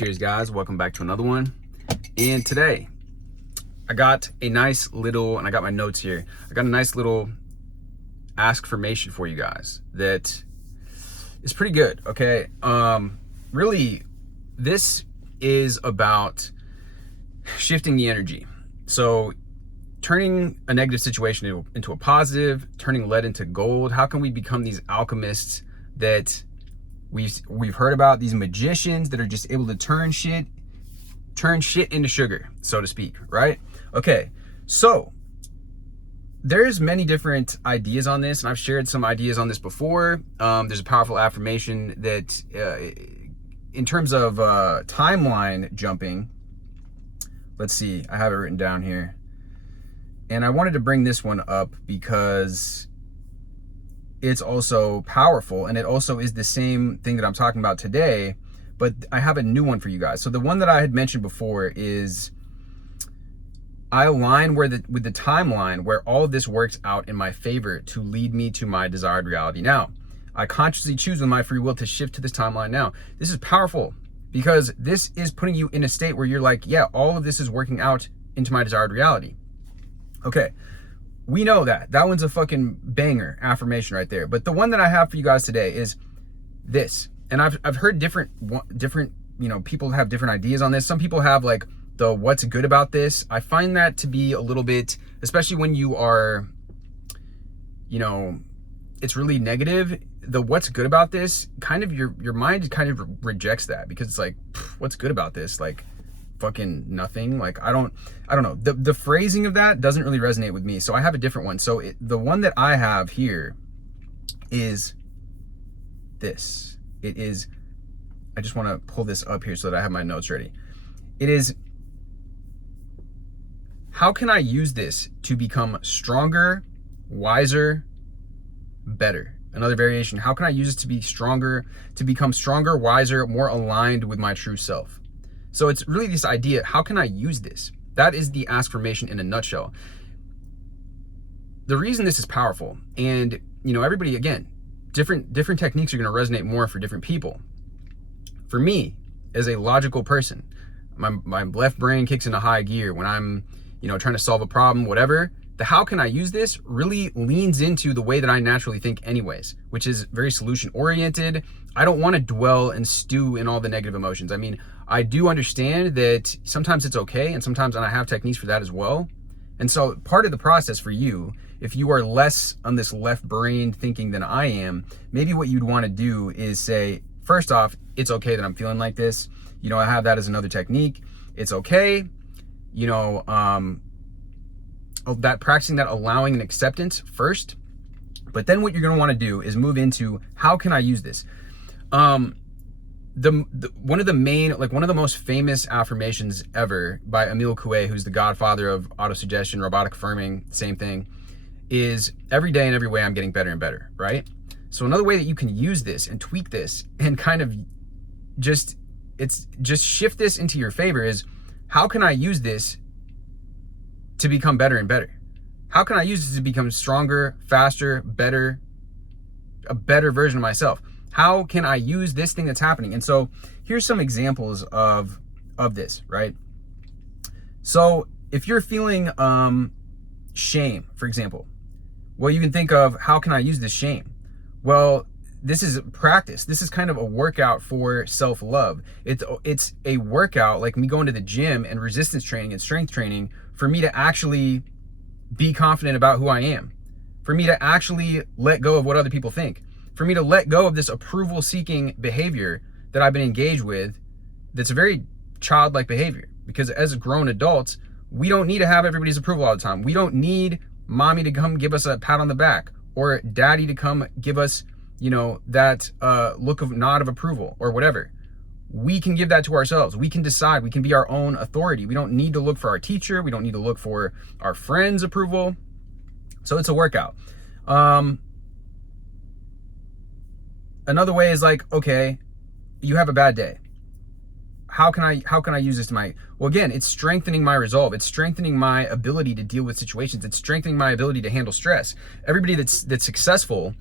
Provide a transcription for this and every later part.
Cheers guys, welcome back to another one. And today I got a nice little, and I got my notes here, I got a nice little Askfirmation for you guys that is pretty good. Okay, really this is about shifting the energy. So turning a negative situation into a positive, turning lead into gold. How can we become these alchemists that we've heard about, these magicians that are just able to turn shit into sugar, so to speak, right? Okay, so there's many different ideas on this, and I've shared some ideas on this before. There's a powerful affirmation that in terms of timeline jumping, let's see, I have it written down here. And I wanted to bring this one up because it's also powerful, and it also is the same thing that I'm talking about today, but I have a new one for you guys. So the one that I had mentioned before is I align with the timeline where all of this works out in my favor to lead me to my desired reality now. I consciously choose with my free will to shift to this timeline now. This is powerful because this is putting you in a state where you're like, yeah, all of this is working out into my desired reality. Okay, we know that one's a fucking banger affirmation right there. But the one that I have for you guys today is this. And I've heard different, you know, people have different ideas on this. Some people have like the what's good about this. I find that to be a little bit, especially when you are, you know, it's really negative. The what's good about this, kind of your mind kind of rejects that because it's like, what's good about this? Like, fucking nothing. Like, I don't know. The phrasing of that doesn't really resonate with me. So I have a different one. So the one that I have here is this. It is, I just want to pull this up here so that I have my notes ready. It is, how can I use this to become stronger, wiser, better? Another variation. How can I use this to be stronger, to become stronger, wiser, more aligned with my true self? So it's really this idea, how can I use this? That is the Askfirmation in a nutshell. The reason this is powerful, and you know, everybody, again, different techniques are gonna resonate more for different people. For me, as a logical person, my left brain kicks into high gear when I'm, you know, trying to solve a problem, whatever. The how can I use this really leans into the way that I naturally think anyways, which is very solution oriented. I don't want to dwell and stew in all the negative emotions. I mean, I do understand that sometimes it's okay, and sometimes, and I have techniques for that as well. And so part of the process for you, if you are less on this left brain thinking than I am, maybe what you'd want to do is say, first off, it's okay that I'm feeling like this. You know, I have that as another technique. It's okay. You know, that practicing that allowing and acceptance first. But then what you're going to want to do is move into, how can I use this? One of the most famous affirmations ever by Emile Coué, who's the godfather of autosuggestion, robotic affirming, same thing, is every day and every way I'm getting better and better, right? So another way that you can use this and tweak this and kind of just shift this into your favor is, how can I use this to become better and better? How can I use this to become stronger, faster, better, a better version of myself? How can I use this thing that's happening? And so here's some examples of this, right? So if you're feeling shame, for example, well, you can think of, how can I use this shame? Well, this is practice. This is kind of a workout for self-love. It's a workout like me going to the gym and resistance training and strength training for me to actually be confident about who I am, for me to actually let go of what other people think, for me to let go of this approval-seeking behavior that I've been engaged with that's a very childlike behavior. Because as grown adults, we don't need to have everybody's approval all the time. We don't need mommy to come give us a pat on the back, or daddy to come give us, you know, that nod of approval or whatever. We can give that to ourselves. We can decide. We can be our own authority. We don't need to look for our teacher. We don't need to look for our friends' approval. So it's a workout. Another way is like, okay, you have a bad day. How can I use this to my, well, again, it's strengthening my resolve. It's strengthening my ability to deal with situations. It's strengthening my ability to handle stress. Everybody that's successful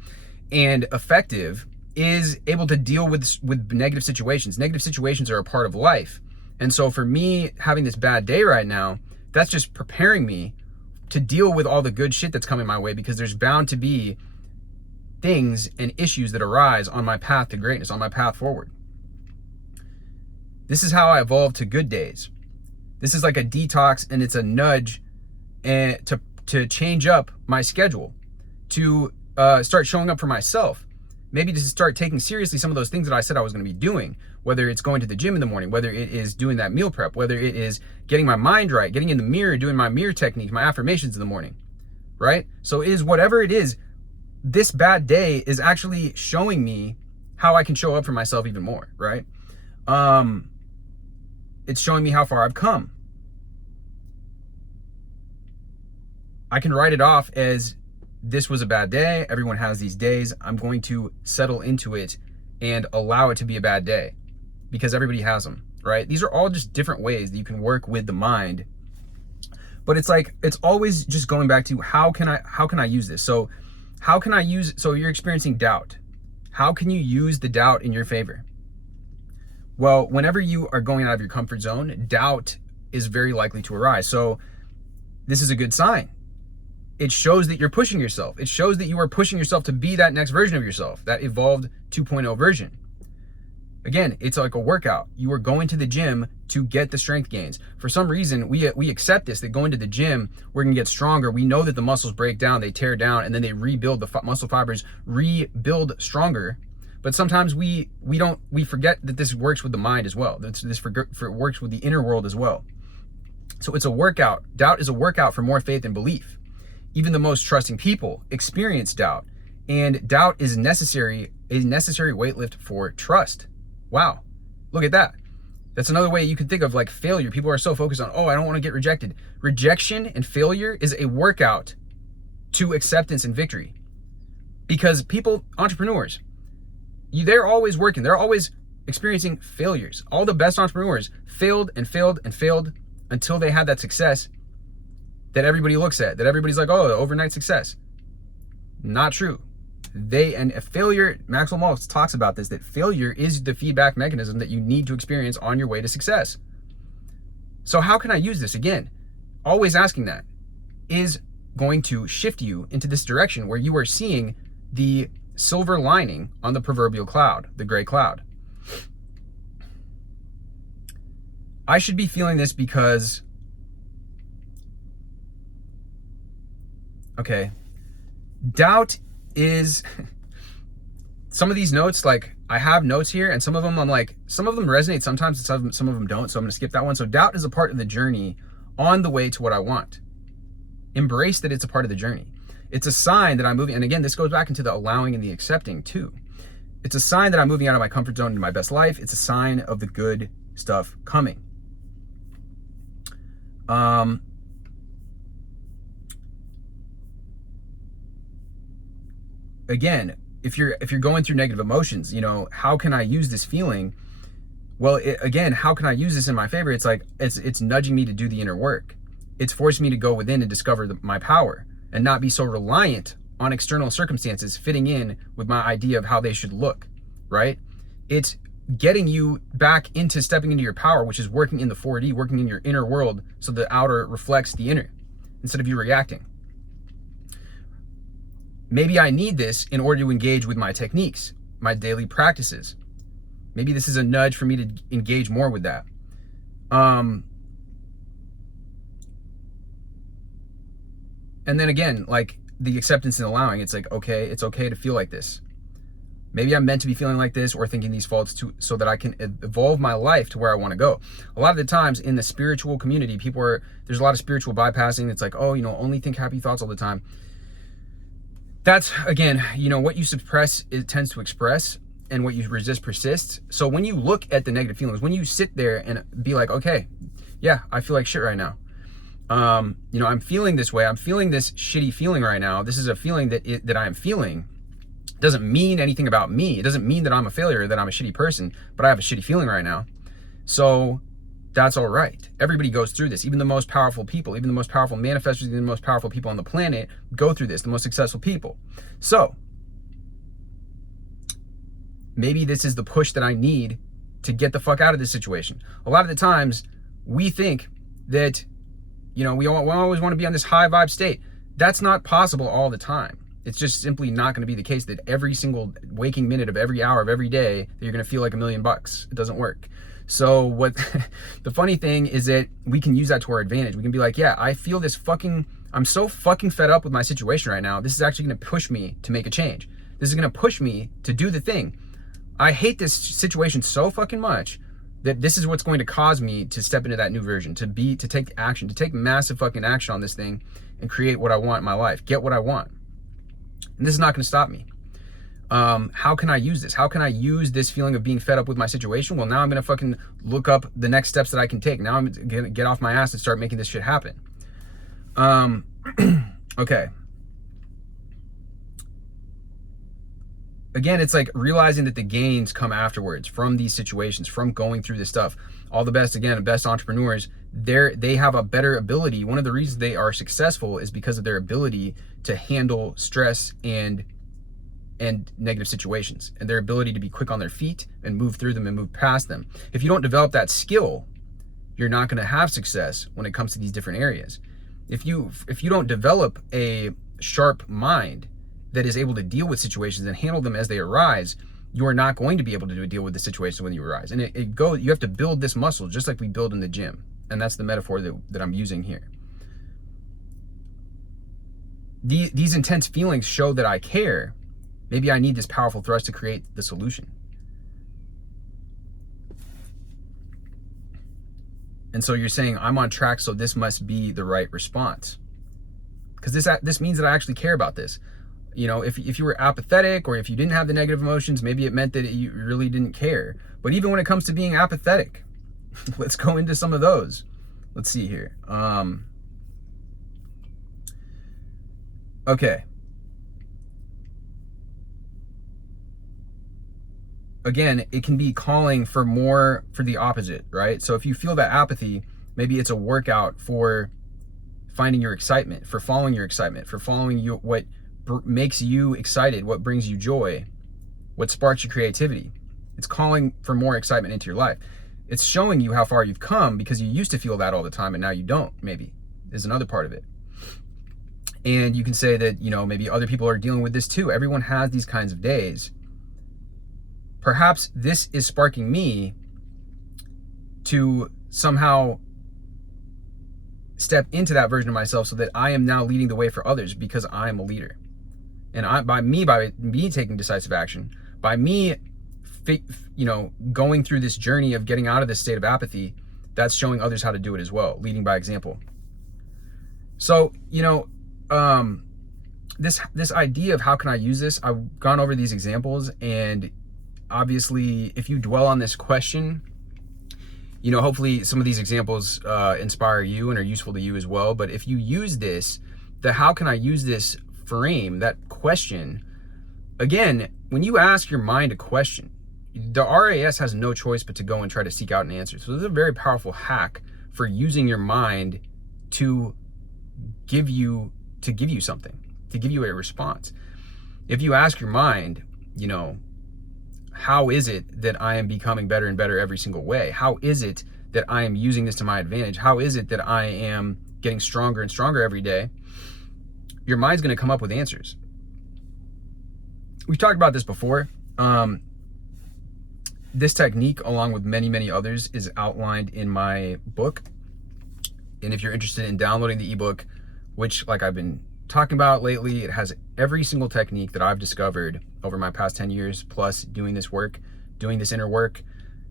and effective is able to deal with negative situations. Negative situations are a part of life. And so for me, having this bad day right now, that's just preparing me to deal with all the good shit that's coming my way, because there's bound to be things and issues that arise on my path to greatness, on my path forward. This is how I evolved to good days. This is like a detox, and it's a nudge and to change up my schedule, to start showing up for myself. Maybe to start taking seriously some of those things that I said I was going to be doing, whether it's going to the gym in the morning, whether it is doing that meal prep, whether it is getting my mind right, getting in the mirror, doing my mirror technique, my affirmations in the morning, right? So it is whatever it is, this bad day is actually showing me how I can show up for myself even more, right? It's showing me how far I've come. I can write it off as, this was a bad day. Everyone has these days. I'm going to settle into it and allow it to be a bad day, because everybody has them, right? These are all just different ways that you can work with the mind. But it's like, it's always just going back to how can I use this? So so you're experiencing doubt. How can you use the doubt in your favor? Well, whenever you are going out of your comfort zone, doubt is very likely to arise. So this is a good sign. It shows that you're pushing yourself. It shows that you are pushing yourself to be that next version of yourself, that evolved 2.0 version. Again, it's like a workout. You are going to the gym to get the strength gains. For some reason, we accept this, that going to the gym, we're gonna get stronger. We know that the muscles break down, they tear down, and then they rebuild, the muscle fibers rebuild stronger. But sometimes we forget that this works with the mind as well. This works with the inner world as well. So it's a workout. Doubt is a workout for more faith and belief. Even the most trusting people experience doubt, and doubt is a necessary weightlift for trust. Wow, look at that. That's another way you could think of like failure. People are so focused on, oh, I don't want to get rejected. Rejection and failure is a workout to acceptance and victory. Because people, entrepreneurs, they're always working. They're always experiencing failures. All the best entrepreneurs failed and failed and failed until they had that success that everybody looks at, that everybody's like, oh, overnight success. Not true. And a failure, Maxwell Maltz talks about this, that failure is the feedback mechanism that you need to experience on your way to success. So how can I use this? Again, always asking that is going to shift you into this direction where you are seeing the silver lining on the proverbial cloud, the gray cloud. I should be feeling this because, okay, doubt is, some of these notes, like I have notes here, and some of them I'm like, some of them resonate sometimes, and some of them don't, so I'm gonna skip that one. So doubt is a part of the journey on the way to what I want. Embrace that it's a part of the journey. It's a sign that I'm moving, and again, this goes back into the allowing and the accepting too. It's a sign that I'm moving out of my comfort zone into my best life. It's a sign of the good stuff coming. Again, if you're going through negative emotions, how can I use this feeling? Well, again, how can I use this in my favor? It's like, it's nudging me to do the inner work. It's forcing me to go within and discover my power and not be so reliant on external circumstances fitting in with my idea of how they should look, right? It's getting you back into stepping into your power, which is working in the 4D, working in your inner world so the outer reflects the inner instead of you reacting. Maybe I need this in order to engage with my techniques, my daily practices. Maybe this is a nudge for me to engage more with that. And then again, like the acceptance and allowing, it's like, okay, it's okay to feel like this. Maybe I'm meant to be feeling like this or thinking these thoughts so that I can evolve my life to where I want to go. A lot of the times in the spiritual community, there's a lot of spiritual bypassing. It's like, oh, only think happy thoughts all the time. That's, again, what you suppress, it tends to express, and what you resist persists. So when you look at the negative feelings, when you sit there and be like, okay, yeah, I feel like shit right now. I'm feeling this way. I'm feeling this shitty feeling right now. This is a feeling that I am feeling. It doesn't mean anything about me. It doesn't mean that I'm a failure, that I'm a shitty person, but I have a shitty feeling right now. So that's all right. Everybody goes through this. Even the most powerful people, even the most powerful manifestors, even the most powerful people on the planet go through this, the most successful people. So maybe this is the push that I need to get the fuck out of this situation. A lot of the times we think that, we always want to be on this high vibe state. That's not possible all the time. It's just simply not going to be the case that every single waking minute of every hour of every day that you're going to feel like $1 million. It doesn't work. So what the funny thing is that we can use that to our advantage. We can be like, yeah, I feel I'm so fucking fed up with my situation right now. This is actually going to push me to make a change. This is going to push me to do the thing. I hate this situation so fucking much that this is what's going to cause me to step into that new version, to take action, to take massive fucking action on this thing and create what I want in my life, get what I want. And this is not going to stop me. How can I use this? How can I use this feeling of being fed up with my situation? Well, now I'm going to fucking look up the next steps that I can take. Now I'm going to get off my ass and start making this shit happen. Okay. Again, it's like realizing that the gains come afterwards from these situations, from going through this stuff. All the best entrepreneurs, they have a better ability. One of the reasons they are successful is because of their ability to handle stress and negative situations, and their ability to be quick on their feet and move through them and move past them. If you don't develop that skill, you're not going to have success when it comes to these different areas. If you don't develop a sharp mind that is able to deal with situations and handle them as they arise, you are not going to be able to deal with the situation when you arise. And you have to build this muscle just like we build in the gym. And that's the metaphor that I'm using here. These intense feelings show that I care. Maybe I need this powerful thrust to create the solution. And so you're saying, I'm on track, so this must be the right response. Because this means that I actually care about this. If you were apathetic, or if you didn't have the negative emotions, maybe it meant that you really didn't care. But even when it comes to being apathetic, let's go into some of those. Let's see here. Okay. Again, it can be calling for the opposite, right? So if you feel that apathy, maybe it's a workout for finding your excitement, for following your excitement, for following what makes you excited, what brings you joy, what sparks your creativity. It's calling for more excitement into your life. It's showing you how far you've come because you used to feel that all the time and now you don't, maybe, is another part of it. And you can say that, maybe other people are dealing with this too. Everyone has these kinds of days. Perhaps this is sparking me to somehow step into that version of myself so that I am now leading the way for others because I am a leader. And by me taking decisive action, by me, going through this journey of getting out of this state of apathy, that's showing others how to do it as well, leading by example. So, this idea of how can I use this, I've gone over these examples, and obviously if you dwell on this question, hopefully some of these examples inspire you and are useful to you as well. But if you use this, the how can I use this frame, that question, again, when you ask your mind a question, the RAS has no choice but to go and try to seek out an answer. So this is a very powerful hack for using your mind to give you something, to give you a response. If you ask your mind, how is it that I am becoming better and better every single way? How is it that I am using this to my advantage? How is it that I am getting stronger and stronger every day? Your mind's going to come up with answers. We've talked about this before. This technique, along with many, many others, is outlined in my book. And if you're interested in downloading the ebook, which, like I've been talking about lately, it has every single technique that I've discovered over my past 10 years plus doing this work, doing this inner work,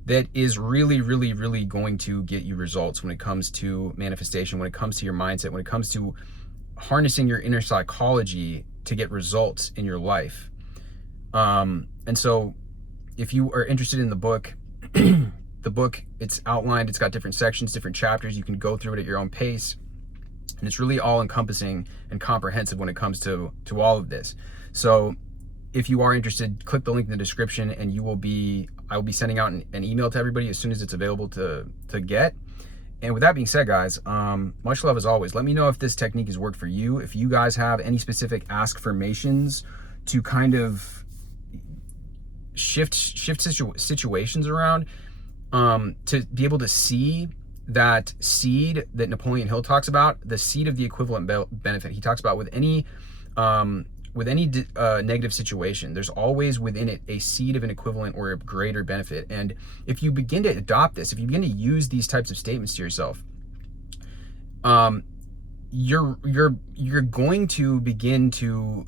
that is really, really, really going to get you results when it comes to manifestation, when it comes to your mindset, when it comes to harnessing your inner psychology to get results in your life. And so if you are interested in the book, it's outlined, it's got different sections, different chapters. You can go through it at your own pace. And it's really all encompassing and comprehensive when it comes to all of this. So if you are interested, click the link in the description and I will be sending out an email to everybody as soon as it's available to get. And with that being said, guys, much love as always. Let me know if this technique has worked for you. If you guys have any specific Askfirmations to kind of shift situations around, to be able to see that seed that Napoleon Hill talks about, the seed of the equivalent benefit. He talks about with any negative situation, there's always within it a seed of an equivalent or a greater benefit. And if you begin to adopt this, if you begin to use these types of statements to yourself, you're going to begin to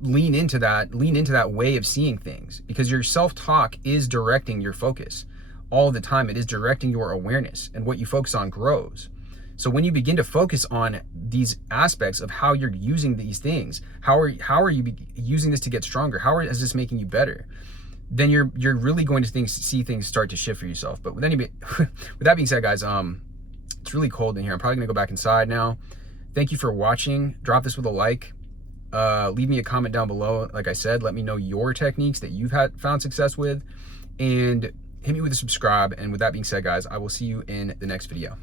lean into that way of seeing things, because your self-talk is directing your focus all the time. It is directing your awareness, and what you focus on grows. So when you begin to focus on these aspects of how you're using these things, how are you using this to get stronger? Is this making you better? Then you're really going to see things start to shift for yourself. But with that being said, guys, it's really cold in here. I'm probably gonna go back inside now. Thank you for watching. Drop this with a like. Leave me a comment down below. Like I said, let me know your techniques that you've found success with, and hit me with a subscribe. And with that being said, guys, I will see you in the next video.